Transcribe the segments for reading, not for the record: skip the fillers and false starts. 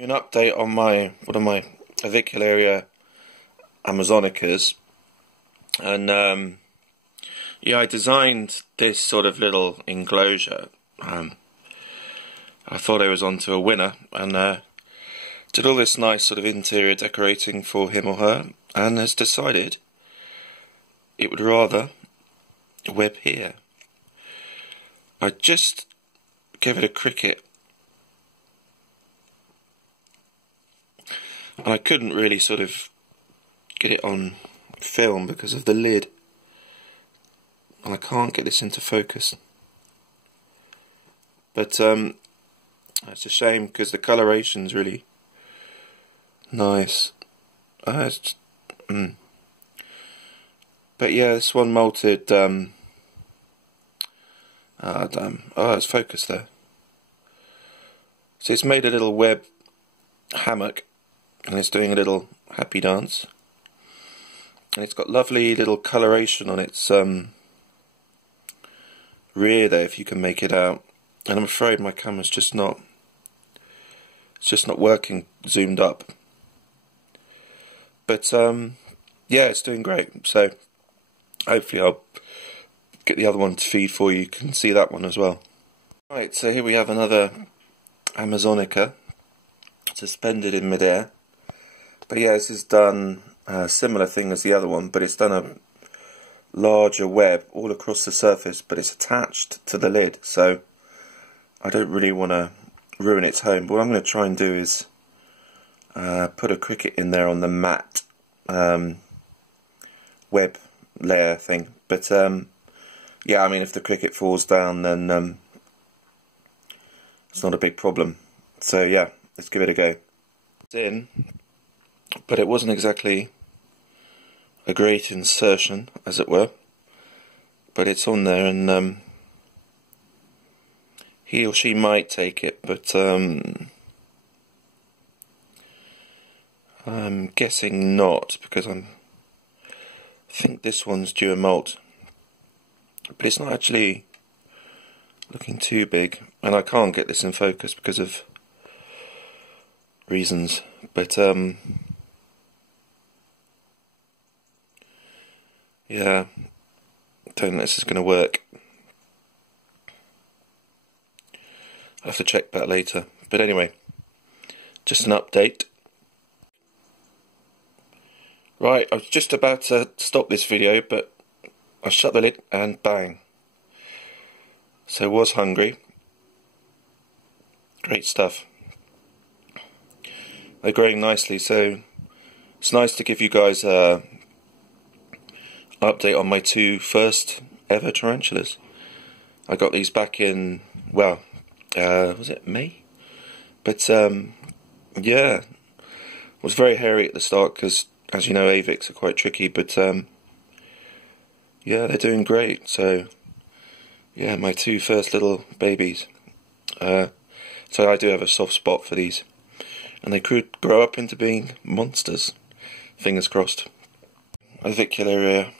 An update on one of my Avicularia amazonicas, and yeah, I designed this sort of little enclosure. I thought I was onto a winner, and did all this nice sort of interior decorating for him or her, and has decided it would rather web here. I just gave it a cricket, and I couldn't really sort of get it on film because of the lid, and I can't get this into focus. But it's a shame because the coloration's really nice. But yeah, this one molted. It's focused there. So it's made a little web hammock, and it's doing a little happy dance. And it's got lovely little coloration on its rear there, if you can make it out. And I'm afraid my camera's just not working zoomed up. But yeah, it's doing great. So hopefully I'll get the other one to feed for you. You can see that one as well. Right, so here we have another Amazonica suspended in midair. But yeah, this has done a similar thing as the other one, but it's done a larger web all across the surface, but it's attached to the lid, so I don't really want to ruin its home. But what I'm going to try and do is put a cricket in there on the matte web layer thing. But yeah, I mean, if the cricket falls down, then it's not a big problem. So yeah, let's give it a go. It's in, but it wasn't exactly a great insertion, as it were. But it's on there, and he or she might take it, but I'm guessing not, because I think this one's due a molt. But it's not actually looking too big, and I can't get this in focus because of reasons. But yeah, don't think this is going to work. I'll have to check that later. But anyway, just an update. Right, I was just about to stop this video, but I shut the lid and bang. So was hungry. Great stuff. They're growing nicely, so it's nice to give you guys a update on my two first ever tarantulas. I got these back in, well, was it May? But yeah, it was very hairy at the start because, as you know, Avics are quite tricky, but yeah, they're doing great. So yeah, my two first little babies. So I do have a soft spot for these, and they could grow up into being monsters. Fingers crossed. Avicularia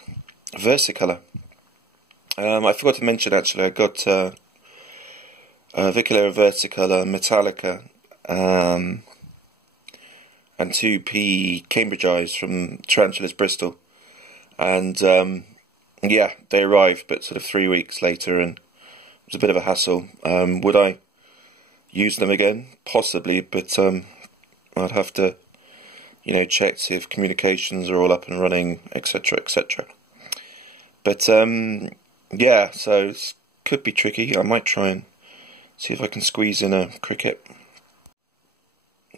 versicolor. I forgot to mention, actually, I got Avicularia versicolor Metallica and 2P Cambridge eyes from Tarantulas Bristol, and yeah, they arrived, but sort of 3 weeks later, and it was a bit of a hassle. Would I use them again? Possibly, but I'd have to, you know, check to see if communications are all up and running, etc., etc. But yeah, so it could be tricky. I might try and see if I can squeeze in a cricket.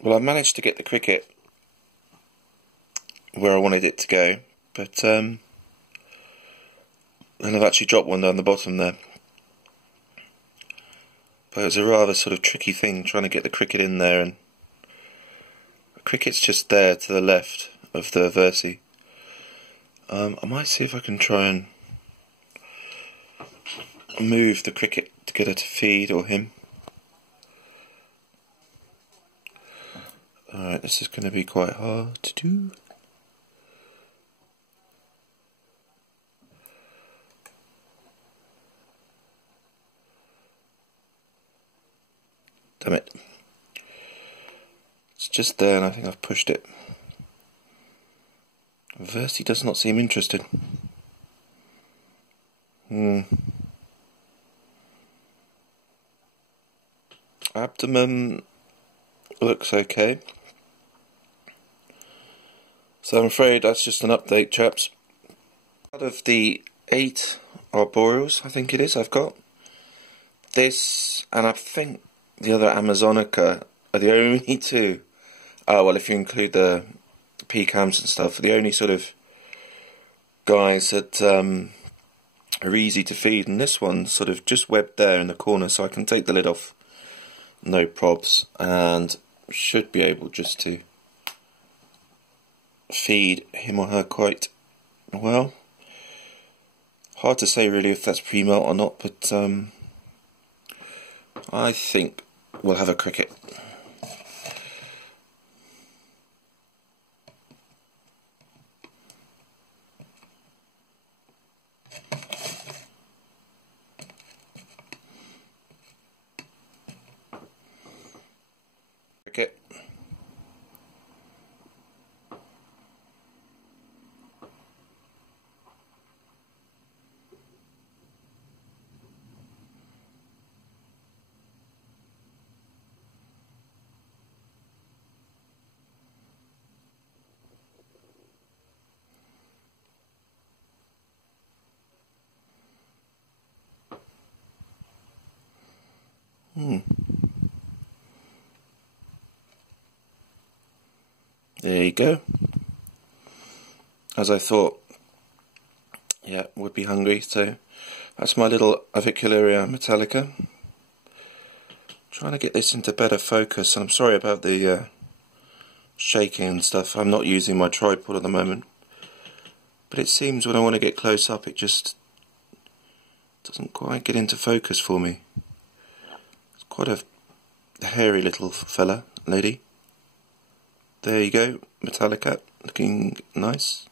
Well, I managed to get the cricket where I wanted it to go, but then I've actually dropped one down the bottom there. But it's a rather sort of tricky thing trying to get the cricket in there, and the cricket's just there to the left of the versi. I might see if I can try and move the cricket to get her to feed, or him. Alright, this is going to be quite hard to do. Damn it. It's just there and I think I've pushed it. Versi does not seem interested. Abdomen looks okay. So I'm afraid that's just an update, chaps. Out of the 8 arboreals, I think it is, I've got, this and I think the other Amazonica are the only two, well, if you include the pecans and stuff, are the only sort of guys that are easy to feed, and this one's sort of just webbed there in the corner, so I can take the lid off, no probs, and should be able just to feed him or her quite well. Hard to say really if that's pre-melt or not, but I think we'll have a cricket. Cricket. There you go. As I thought, yeah, would be hungry, so that's my little Avicularia metallica. Trying to get this into better focus, and I'm sorry about the shaking and stuff. I'm not using my tripod at the moment, but it seems when I want to get close up it just doesn't quite get into focus for me. It's quite a hairy little fella, lady. There you go, metallica, looking nice.